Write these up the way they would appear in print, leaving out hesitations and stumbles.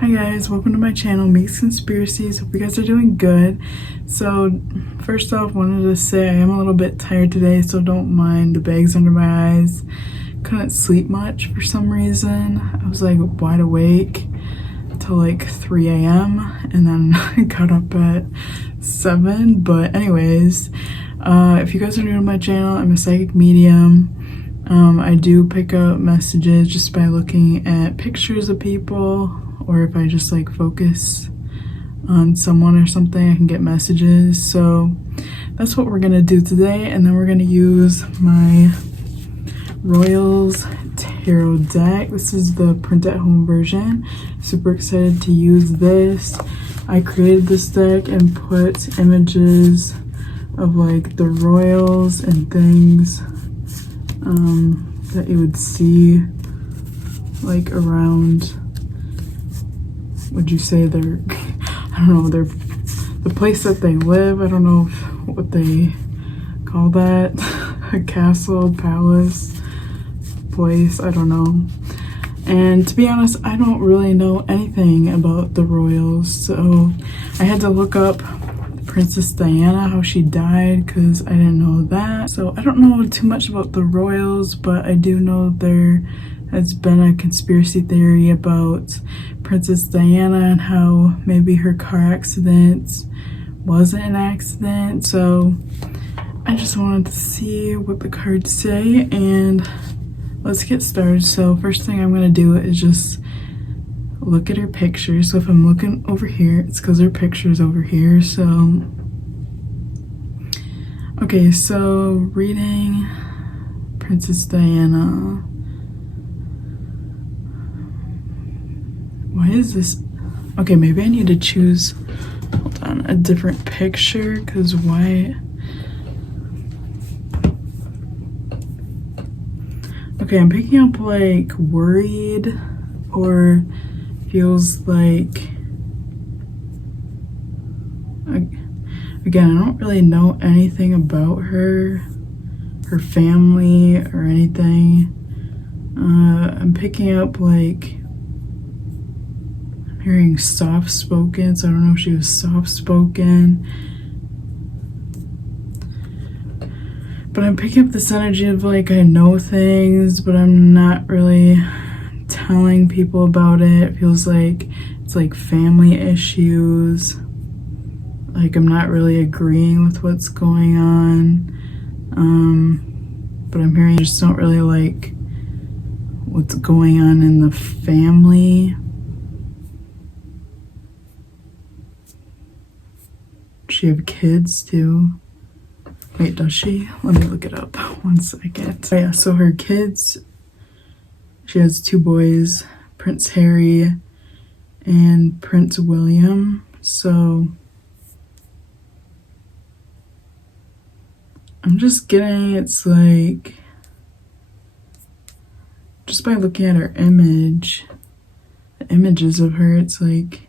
Hi guys, welcome to my channel, Miiks Conspiracies. Hope you guys are doing good. So first off, wanted to say I am a little bit tired today, so don't mind the bags under my eyes. Couldn't sleep much for some reason. I was like wide awake till like 3 a.m. and then I got up at 7. But anyways, if you guys are new to my channel, I'm a psychic medium. I do pick up messages just by looking at pictures of people, or if I just like focus on someone or something, I can get messages. So that's what we're gonna do today, and then we're gonna use my Royals Tarot deck. This is the print at home version. Super excited to use this. I created this deck and put images of like the royals and things that you would see like around, would you say they're, I don't know, they're the place that they live. I don't know what they call that. A castle, palace, place, I don't know. And to be honest, I don't really know anything about the royals, so I had to look up Princess Diana, how she died, because I didn't know that. So I don't know too much about the royals, but I do know there has been a conspiracy theory about Princess Diana and how maybe her car accident wasn't an accident. So I just wanted to see what the cards say, and let's get started. So first thing I'm gonna do is just look at her picture. So if I'm looking over here, it's because her picture's over here. So okay, so reading Princess Diana. Why is this? Okay, maybe I need to choose, hold on, a different picture, because why? Okay, I'm picking up like worried, or feels like, again, I don't really know anything about her family or anything. I'm picking up like, I'm hearing soft-spoken, so I don't know if she was soft-spoken. But I'm picking up this energy of like, I know things, but I'm not really telling people about it. It feels like it's like family issues. Like I'm not really agreeing with what's going on. But I'm hearing I just don't really like what's going on in the family. Does she have kids too? Wait, does she? Let me look it up 1 second. Oh yeah, so her kids, she has 2 boys, Prince Harry and Prince William. So I'm just getting, it's like, just by looking at her image, the images of her, it's like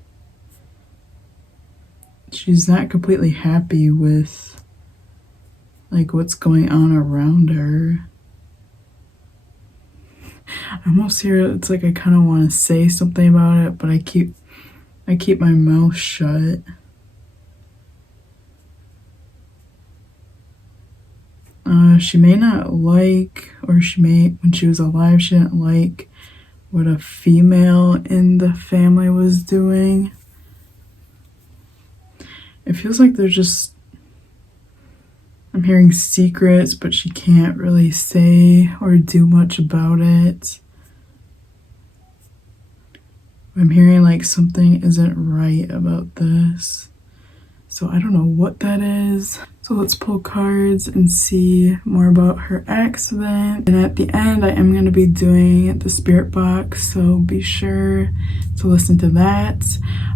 she's not completely happy with like what's going on around her. I almost hear it's like I kind of want to say something about it, but I keep my mouth shut. She may not like, or she may, when she was alive, she didn't like what a female in the family was doing. It feels like there's just, I'm hearing secrets, but she can't really say or do much about it. I'm hearing like something isn't right about this. So I don't know what that is. So let's pull cards and see more about her accident. And at the end, I am going to be doing the spirit box, so be sure to listen to that.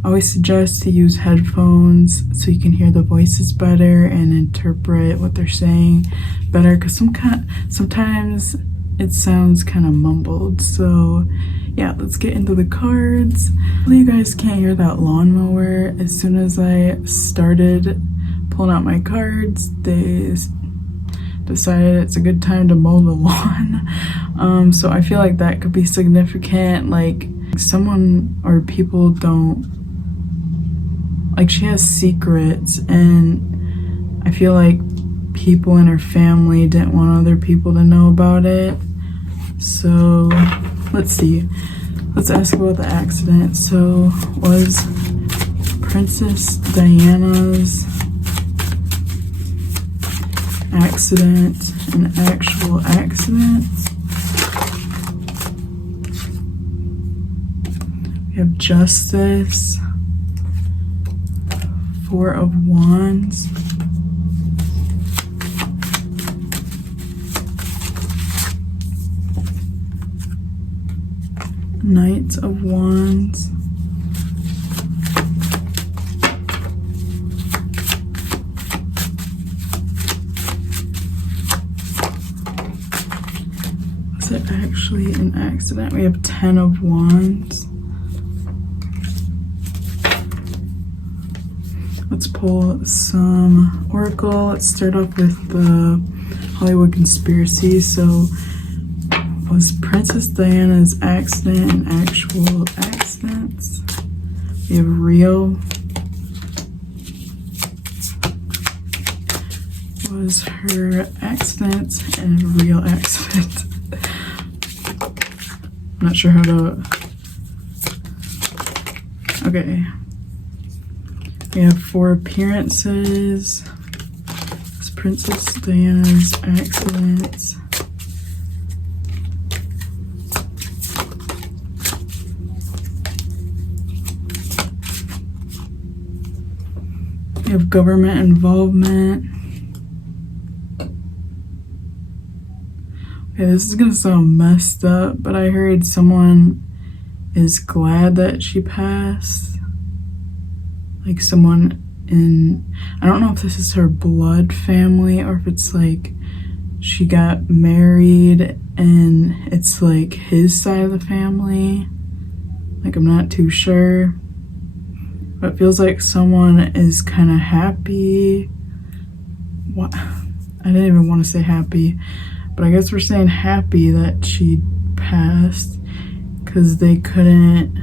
I always suggest to use headphones so you can hear the voices better and interpret what they're saying better, because sometimes it sounds kind of mumbled. So yeah, let's get into the cards. Hopefully you guys can't hear that lawnmower. As soon as I started pulling out my cards, they decided it's a good time to mow the lawn. So I feel like that could be significant. Like someone or people don't, like, she has secrets, and I feel like people in her family didn't want other people to know about it. So let's see, let's ask about the accident. So was Princess Diana's accident an actual accident? We have Justice, Four of Wands, Knight of Wands, was it actually an accident? We have Ten of Wands. Let's pull some oracle. Let's start off with the Hollywood conspiracy. So was Princess Diana's accident an actual accident? We have real. Was her accident a real accident? I'm not sure how to. Okay. We have Four Appearances. It's Princess Diana's accident. We have government involvement. Okay, this is gonna sound messed up, but I heard someone is glad that she passed. Like someone in, I don't know if this is her blood family or if it's like she got married and it's like his side of the family. Like, I'm not too sure, but it feels like someone is kind of happy. What? I didn't even want to say happy, but I guess we're saying happy that she passed because they couldn't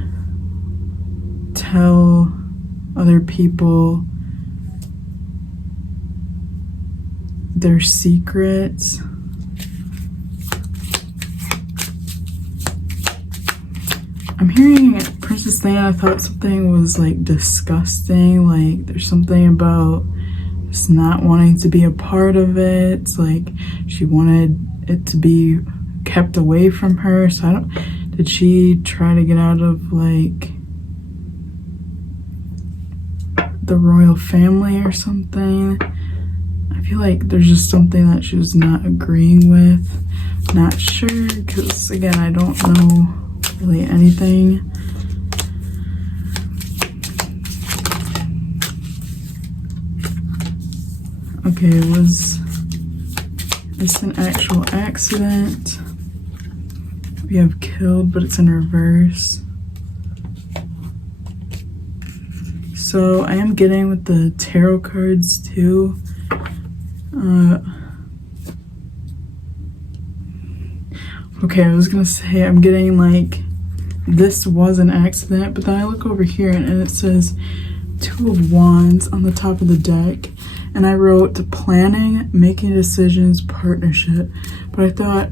tell other people their secrets. I'm hearing Princess Diana thought something was like disgusting, like there's something about just not wanting to be a part of it. It's like she wanted it to be kept away from her. So I don't, did she try to get out of like the royal family or something? I feel like there's just something that she was not agreeing with. Not sure, because again, I don't know really anything. Okay, was this an actual accident? We have killed, but it's in reverse. So I am getting with the tarot cards too. Okay, I was gonna say I'm getting like this was an accident, but then I look over here and it says Two of Wands on the top of the deck, and I wrote planning, making decisions, partnership. But I thought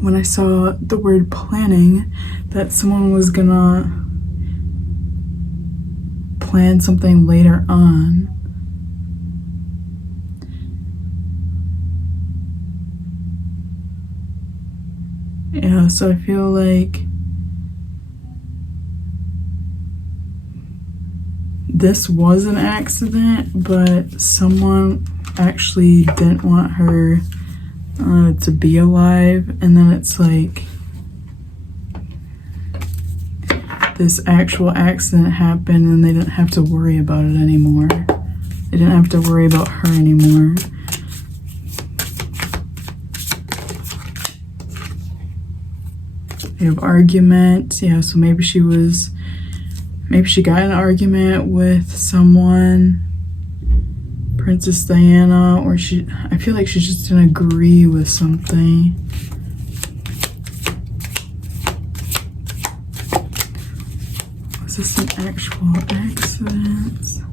when I saw the word planning that someone was gonna plan something later on. Yeah, so I feel like this was an accident, but someone actually didn't want her to be alive, and then it's like this actual accident happened and they didn't have to worry about it anymore. They didn't have to worry about her anymore. They have argument. Yeah, so maybe she got in an argument with someone, Princess Diana, or I feel like she just didn't agree with something. this an actual accident?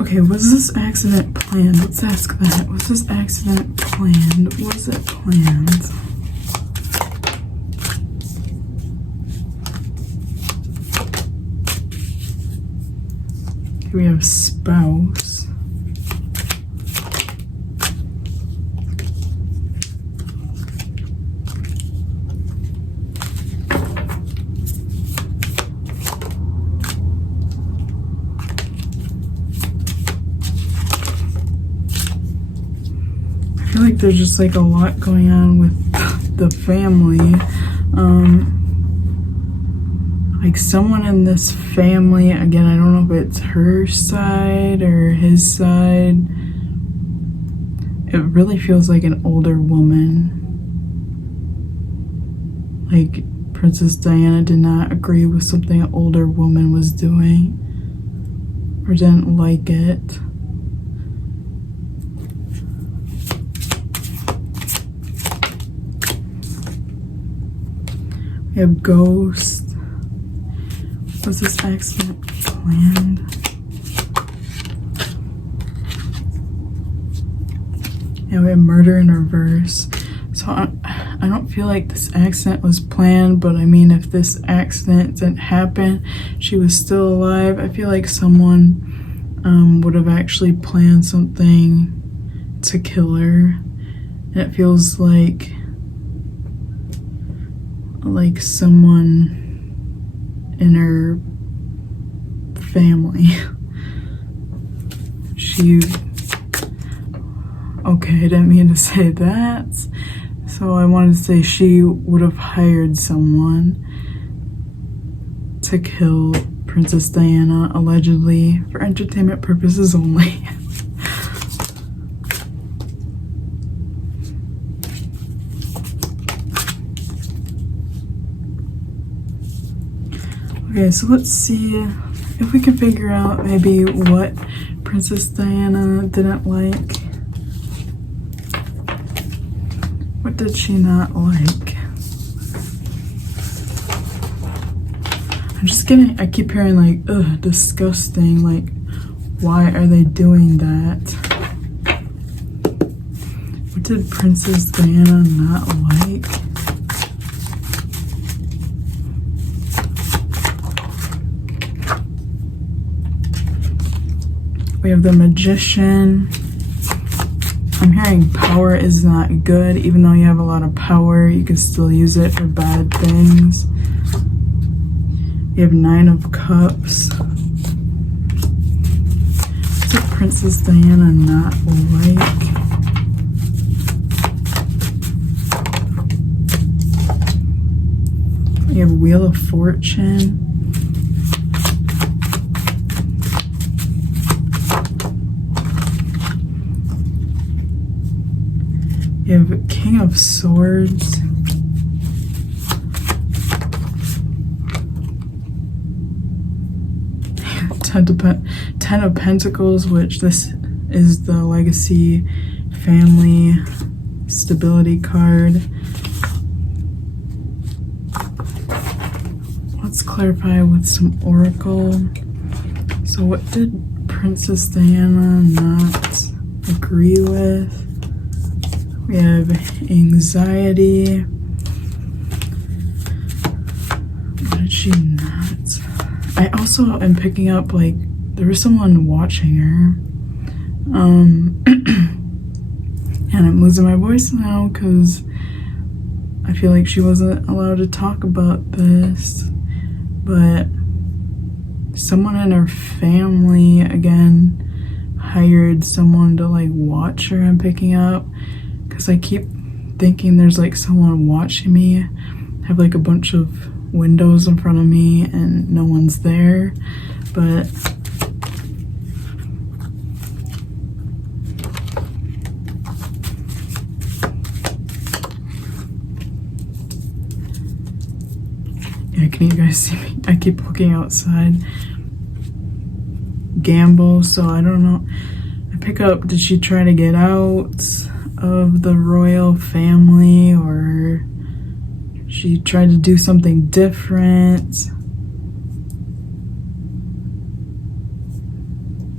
Okay, was this accident planned? Let's ask that. Was this accident planned? Was it planned? Here we have spouse. I feel like there's just like a lot going on with the family. Like someone in this family, again, I don't know if it's her side or his side. It really feels like an older woman. Like Princess Diana did not agree with something an older woman was doing or didn't like it. We have ghost. Was this accident planned? Yeah, we have murder in reverse. So I don't feel like this accident was planned, but I mean, if this accident didn't happen, she was still alive, I feel like someone would have actually planned something to kill her. And it feels like someone in her family. Okay, I didn't mean to say that. So I wanted to say she would have hired someone to kill Princess Diana, allegedly, for entertainment purposes only. Okay, so let's see if we can figure out maybe what Princess Diana didn't like. What did she not like? I keep hearing like, ugh, disgusting, like, why are they doing that? What did Princess Diana not like? We have the Magician. I'm hearing power is not good. Even though you have a lot of power, you can still use it for bad things. We have Nine of Cups. What did Princess Diana not like? We have Wheel of Fortune. You have King of Swords. Ten of Pentacles, which this is the legacy family stability card. Let's clarify with some Oracle. So what did Princess Diana not agree with? We have anxiety. What did she not? I also am picking up like there was someone watching her. And I'm losing my voice now because I feel like she wasn't allowed to talk about this. But someone in her family, again, hired someone to like watch her. I'm picking up. Because I keep thinking there's like someone watching me. I have like a bunch of windows in front of me and no one's there. But Can you guys see me? I keep looking outside. Gamble, so I don't know. I pick up, did she try to get out of the royal family, or she tried to do something different?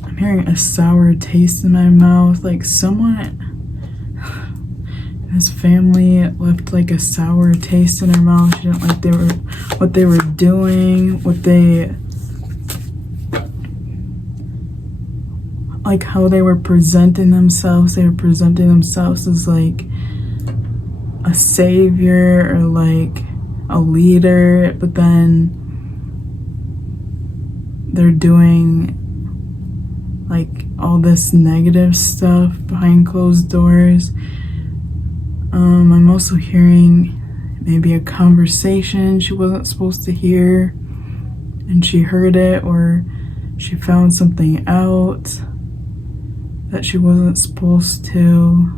I'm hearing a sour taste in my mouth, like someone in his family left like a sour taste in her mouth. She didn't like what they were doing, like how they were presenting themselves. They were presenting themselves as like a savior or like a leader, but then they're doing like all this negative stuff behind closed doors. I'm also hearing maybe a conversation she wasn't supposed to hear, and she heard it, or she found something out that she wasn't supposed to.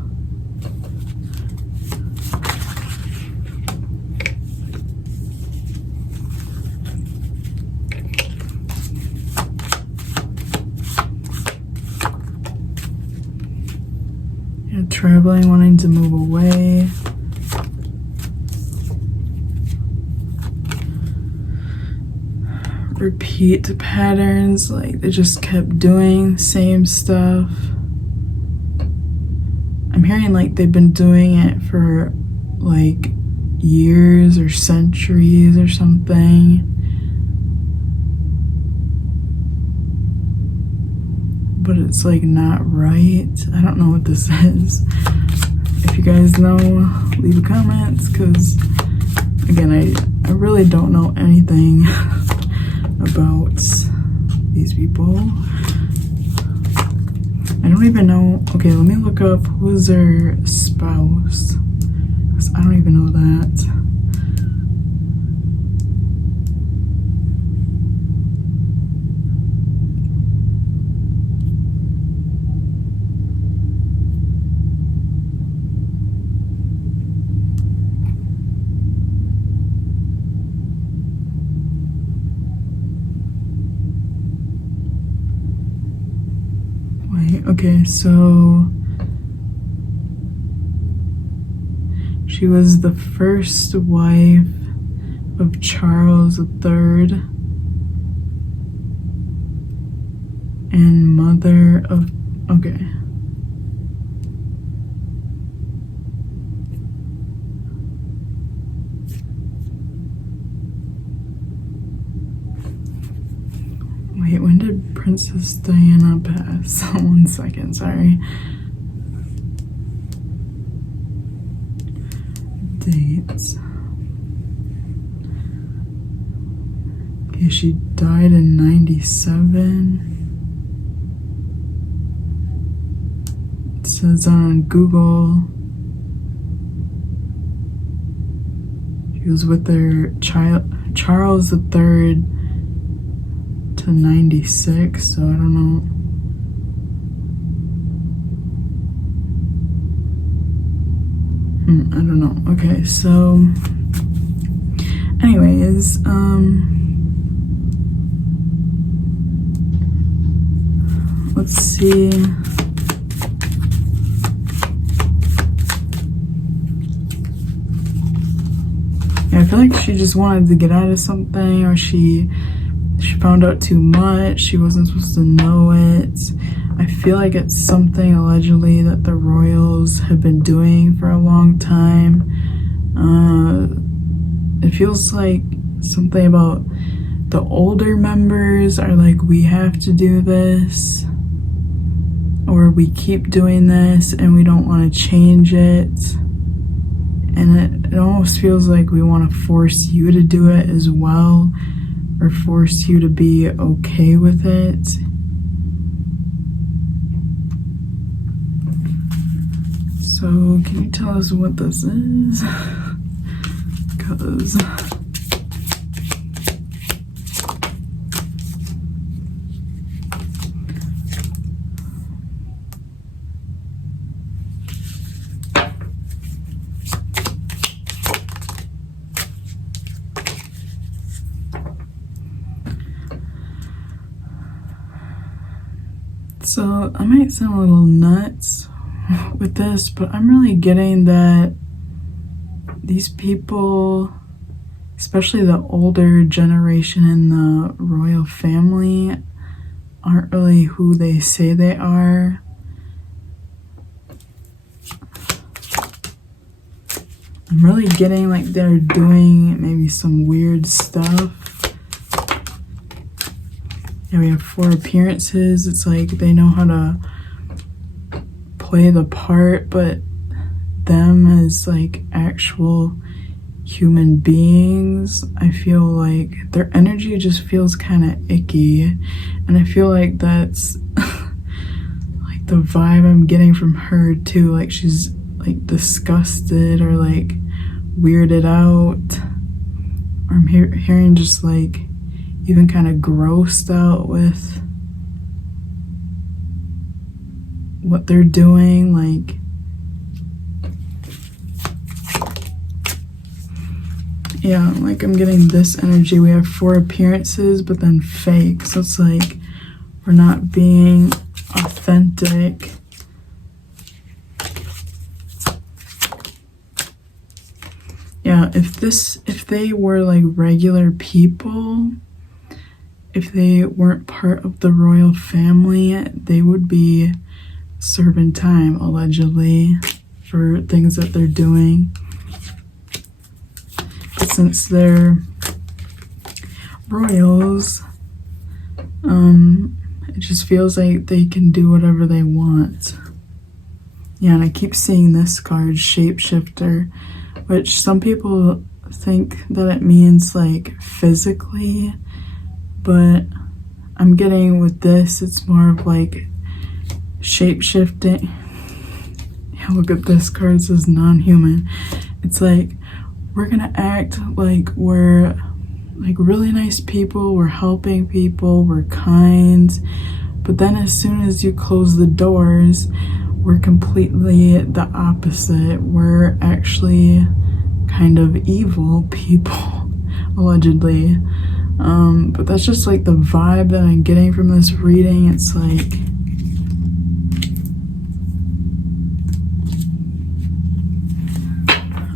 Yeah, traveling, wanting to move away. Repeat patterns, like they just kept doing the same stuff. I'm hearing like they've been doing it for like years or centuries or something. But it's like not right. I don't know what this is. If you guys know, leave comments, because again, I really don't know anything about these people. I don't even know. Okay, let me look up who's their spouse, because I don't even know that. Okay, so she was the first wife of Charles III and mother of, okay. Wait, when did Princess Diana pass? 1 second, sorry. Dates. Okay, she died in 97. It says on Google she was with their child, Charles III, to 96, so I don't know. I don't know. Okay, so anyways, let's see. Yeah, I feel like she just wanted to get out of something, or she found out too much. She wasn't supposed to know it. I feel like it's something allegedly that the royals have been doing for a long time. It feels like something about the older members are like, we have to do this, or we keep doing this and we don't want to change it. And it almost feels like we want to force you to do it as well, or force you to be okay with it. So can you tell us what this is? Because So I might sound a little nuts with this, but I'm really getting that these people, especially the older generation in the royal family, aren't really who they say they are. I'm really getting like they're doing maybe some weird stuff. Yeah, we have 4 appearances. It's like they know how to play the part, but them as like actual human beings, I feel like their energy just feels kind of icky. And I feel like that's like the vibe I'm getting from her too. Like she's like disgusted or like weirded out. Or I'm hearing just like even kind of grossed out with what they're doing. Like, yeah, like I'm getting this energy. We have 4 appearances, but then fake. So it's like we're not being authentic. Yeah, if they were like regular people, if they weren't part of the royal family, they would be serving time, allegedly, for things that they're doing. But since they're royals, it just feels like they can do whatever they want. Yeah, and I keep seeing this card, Shapeshifter, which some people think that it means like physically, but I'm getting with this, it's more of like shape-shifting. Yeah, look at this card, it says non-human. It's like we're gonna act like we're like really nice people, we're helping people, we're kind, but then as soon as you close the doors, we're completely the opposite. We're actually kind of evil people, allegedly. But that's just like the vibe that I'm getting from this reading. It's like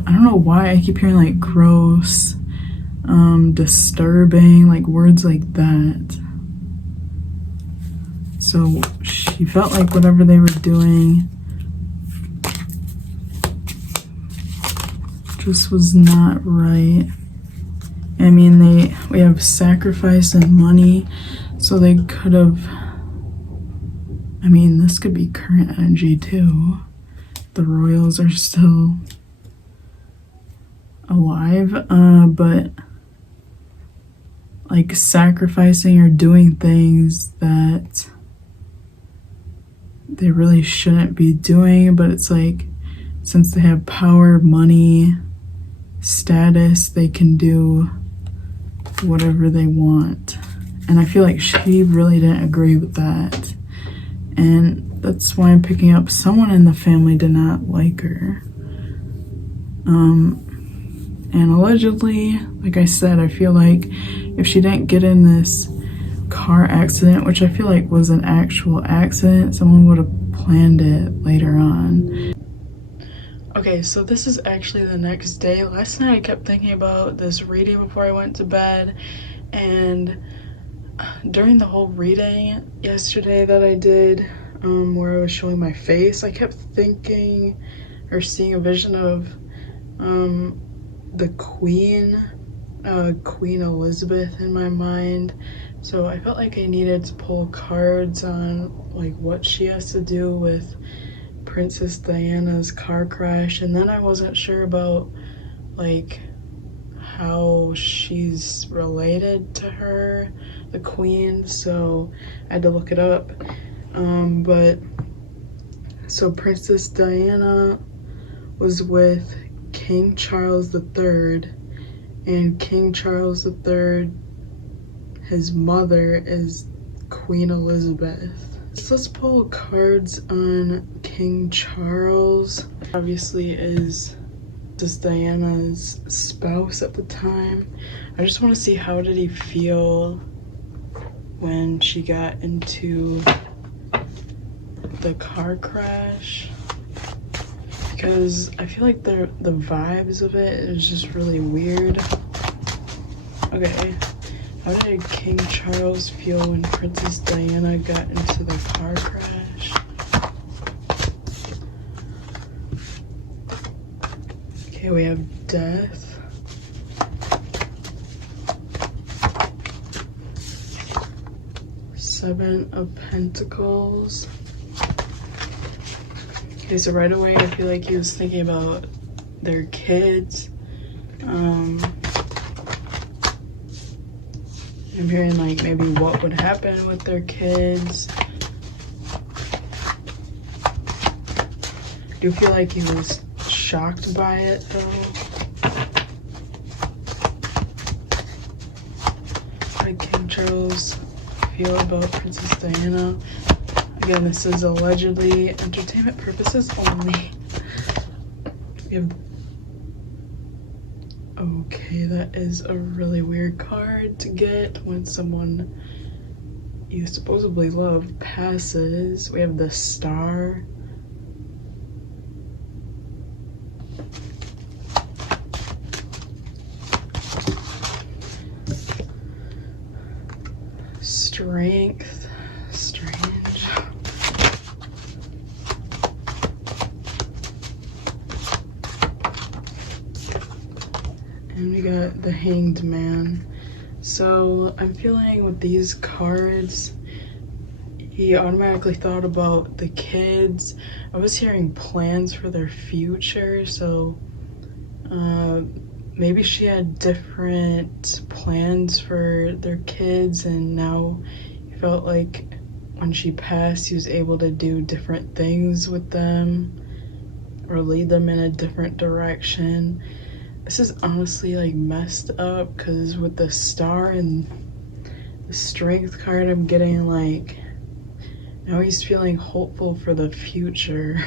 I don't know why I keep hearing like gross, disturbing, like words like that. So she felt like whatever they were doing just was not right. I mean, we have sacrifice and money, so they could have, I mean, this could be current energy too. The royals are still alive, but like sacrificing or doing things that they really shouldn't be doing, but it's like since they have power, money, status, they can do whatever they want. And I feel like she really didn't agree with that, and that's why I'm picking up someone in the family did not like her. And allegedly, like I said, I feel like if she didn't get in this car accident, which I feel like was an actual accident, someone would have planned it later on. Okay, so this is actually the next day. Last night I kept thinking about this reading before I went to bed, and during the whole reading yesterday that I did, where I was showing my face, I kept thinking or seeing a vision of the Queen Elizabet in my mind. So I felt like I needed to pull cards on like what she has to do with Princess Diana's car crash, and then I wasn't sure about like how she's related to her, the Queen, so I had to look it up. But so Princess Diana was with King Charles III, and King Charles III, his mother is Queen Elizabeth. So let's pull cards on King Charles. Obviously is just Diana's spouse at the time. I just want to see, how did he feel when she got into the car crash, because I feel like the vibes of it is just really weird. Okay, how did King Charles feel when Princess Diana got into the car crash? Okay, we have death. Seven of Pentacles. Okay, so right away I feel like he was thinking about their kids. I'm hearing like maybe what would happen with their kids. I do feel like he was shocked by it though. Like King Charles feel about Princess Diana. Again, this is allegedly entertainment purposes only. We have... Okay, that is a really weird card to get when someone you supposedly love passes. We have the Star. Strength. Strange. And we got the Hanged Man. So I'm feeling with these cards, he automatically thought about the kids. I was hearing plans for their future, so maybe she had different plans for their kids, and now he felt like when she passed, he was able to do different things with them or lead them in a different direction. This is honestly like messed up, because with the Star and the Strength card, I'm getting like, now he's feeling hopeful for the future.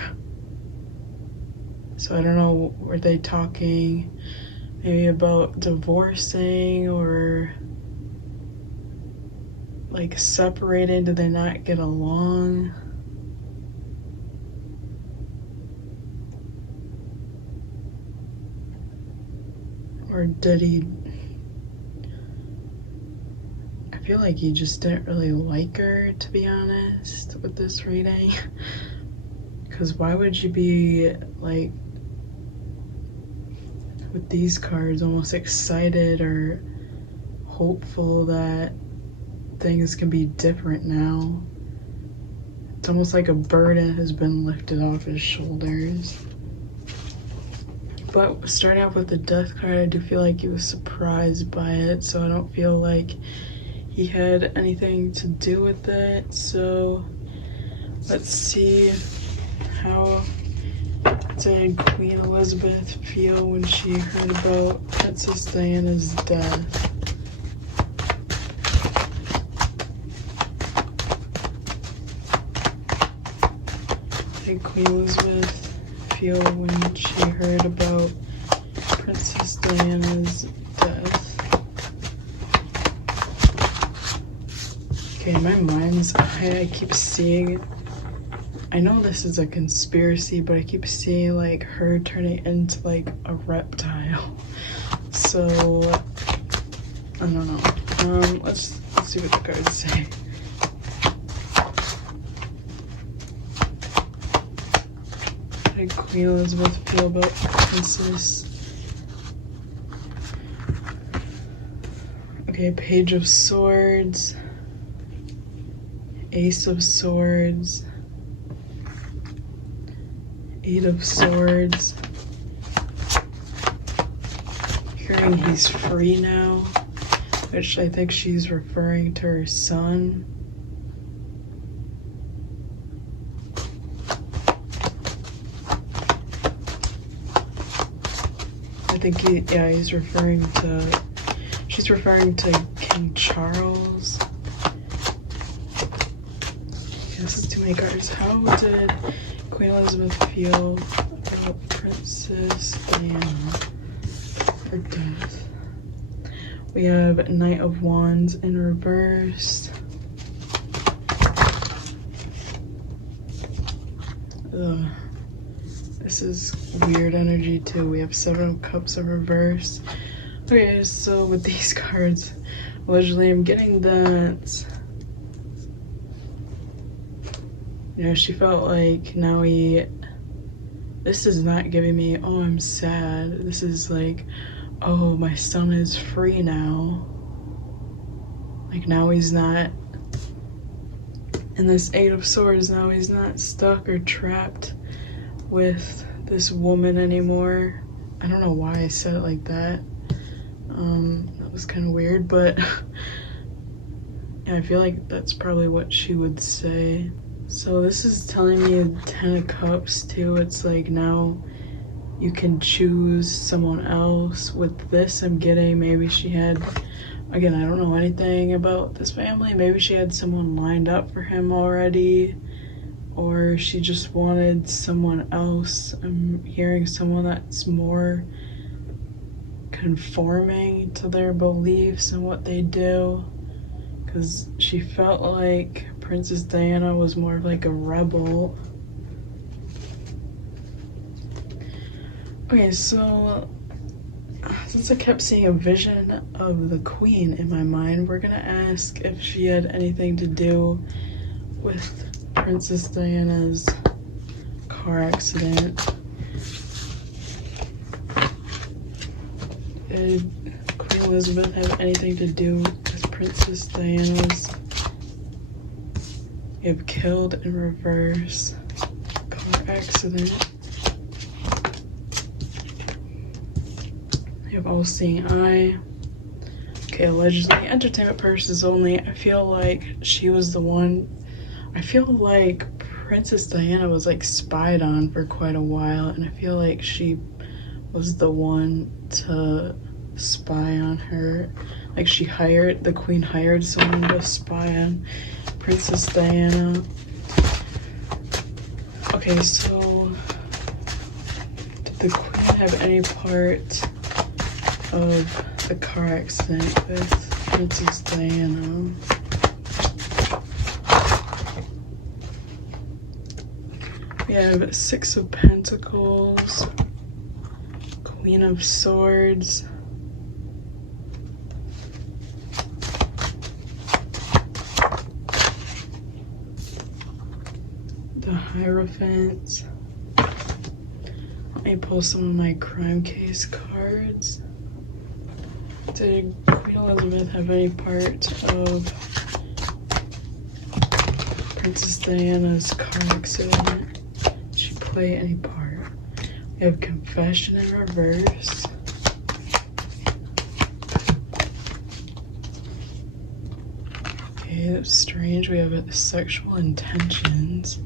So I don't know, were they talking maybe about divorcing or like separated? Did they not get along? Or did he... I feel like he just didn't really like her, to be honest, with this reading. Because why would you be like, with these cards, almost excited or hopeful that things can be different now? It's almost like a burden has been lifted off his shoulders. But starting off with the Death card, I do feel like he was surprised by it, so I don't feel like he had anything to do with it. So let's see, how did Queen Elizabeth feel when she heard about Princess Diana's death? Did Queen Elizabeth feel when she heard about Princess Diana's death? Okay, in my mind's eye, I keep seeing, I know this is a conspiracy, but I keep seeing like her turning into like a reptile. So I don't know. Let's see what the cards say. How did Queen Elizabeth feel about Princess? Okay, Page of Swords, Ace of Swords, Eight of Swords. Hearing he's free now, which I think she's referring to her son. I think he's referring to, she's referring to King Charles. Okay, this is too many cards. How did Queen Elizabeth feel about Princess Diana for death? We have Knight of Wands in reverse. Ugh. This is weird energy too. We have 7 of Cups in reverse. Okay, so with these cards, allegedly I'm getting that, you know, she felt like now this is not giving me, oh, I'm sad. This is like, oh, my son is free now. Like now he's not in this 8 of Swords. Now he's not stuck or trapped with this woman anymore. I don't know why I said it like that. That was kind of weird, but yeah, I feel like that's probably what she would say. So this is telling me 10 of Cups too. It's like now you can choose someone else. With this I'm getting, maybe she had, again, I don't know anything about this family. Maybe she had someone lined up for him already, or she just wanted someone else. I'm hearing someone that's more conforming to their beliefs and what they do, because she felt like Princess Diana was more of like a rebel. Okay, so since I kept seeing a vision of the Queen in my mind, we're gonna ask if she had anything to do with Princess Diana's car accident. Did Queen Elizabeth have anything to do with Princess Diana's? You have killed in reverse, car accident. You have all-seeing eye. Okay, allegedly entertainment purposes only. I feel like she was the one. I feel like Princess Diana was like spied on for quite a while, and I feel like she was the one to spy on her. Like the Queen hired someone to spy on Princess Diana. Okay, so did the Queen have any part of the car accident with Princess Diana? We have 6 of Pentacles, Queen of Swords, the Hierophant. Let me pull some of my crime case cards. Did Queen Elizabeth have any part of Princess Diana's car accident? Did she play any part? We have Confession in reverse. Okay, that's strange. We have sexual intentions.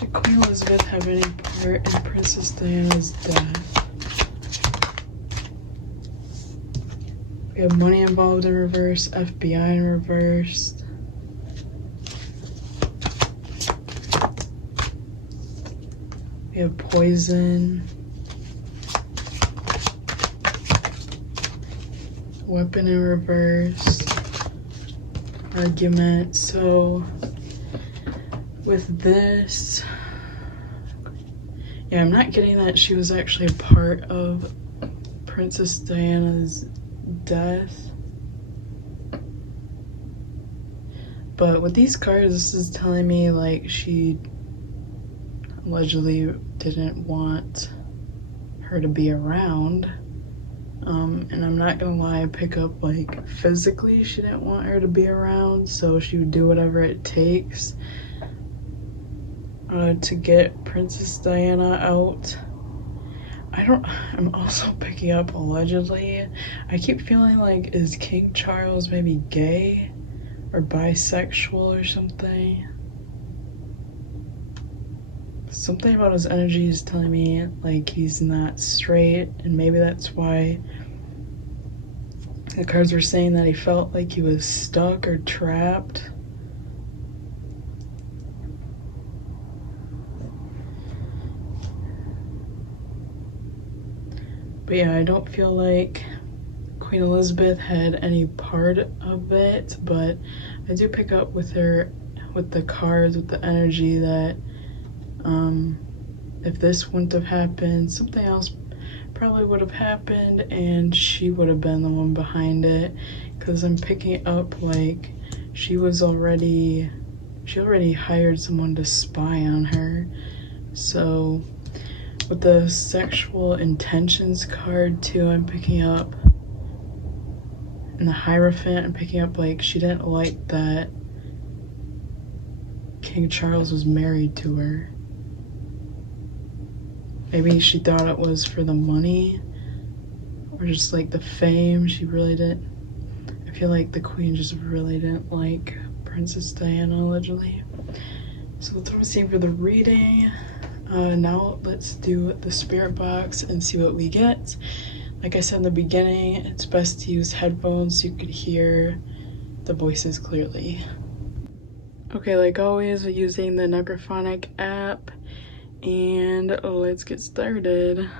Did Queen Elizabeth have any part in Princess Diana's death? We have money involved in reverse, FBI in reverse. We have poison. Weapon in reverse. Argument. So with this, yeah, I'm not getting that she was actually a part of Princess Diana's death. But with these cards, this is telling me like she allegedly didn't want her to be around. And I'm not gonna lie, I pick up like physically she didn't want her to be around, so she would do whatever it takes to get Princess Diana out. I'm also picking up allegedly. I keep feeling like, is King Charles maybe gay or bisexual or something? Something about his energy is telling me like he's not straight, and maybe that's why the cards were saying that he felt like he was stuck or trapped. But yeah, I don't feel like Queen Elizabeth had any part of it, but I do pick up with her, with the cards, with the energy, that If this wouldn't have happened, something else probably would have happened and she would have been the one behind it, because I'm picking up like she already hired someone to spy on her. So with the sexual intentions card too, I'm picking up, and the Hierophant, I'm picking up like she didn't like that King Charles was married to her. Maybe she thought it was for the money or just like the fame. She really didn't. I feel like the Queen just really didn't like Princess Diana, allegedly. So that's what I'm seeing for the reading. Now let's do the spirit box and see what we get. Like I said in the beginning, it's best to use headphones so you could hear the voices clearly. Okay, like always, we're using the Necrophonic app, and let's get started.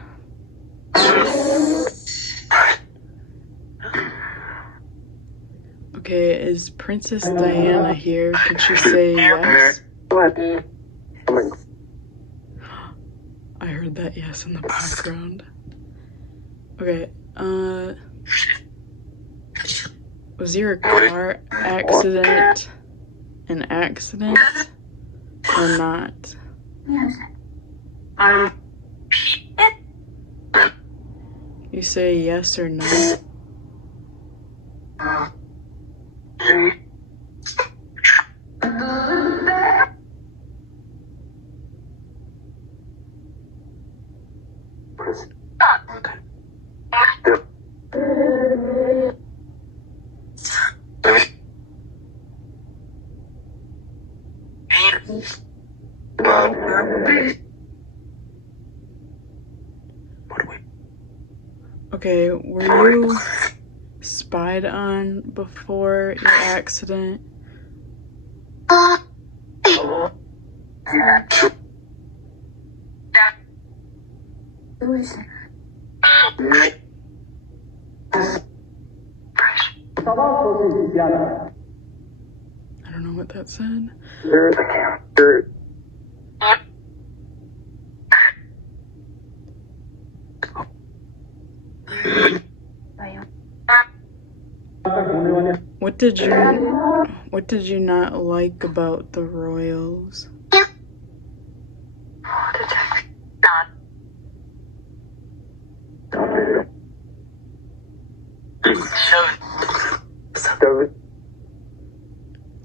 Okay, is Princess Diana here? Could she say yes? I heard that yes in the background. Okay, was your car accident an accident or not? You say yes or no? Okay, were you spied on before your accident? I don't know what that said. What did you not like about the royals?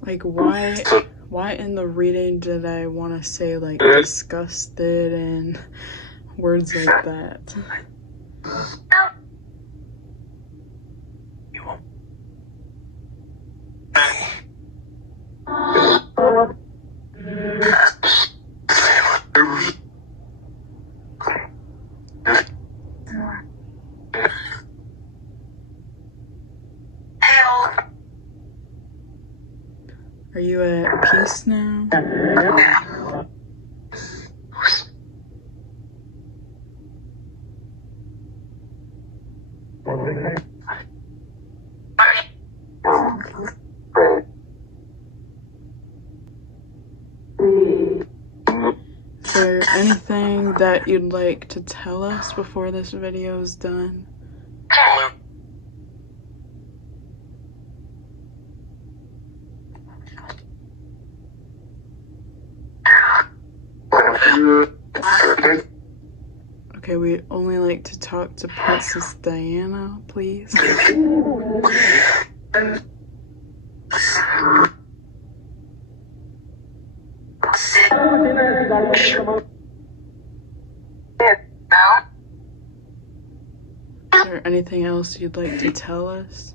Like why in the reading did I want to say like disgusted and words like that? Are you at peace now? Is there anything that you'd like to tell us before this video is done? Okay, we only like to talk to Princess Diana, please. Is there anything else you'd like to tell us?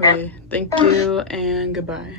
Okay, thank you and goodbye.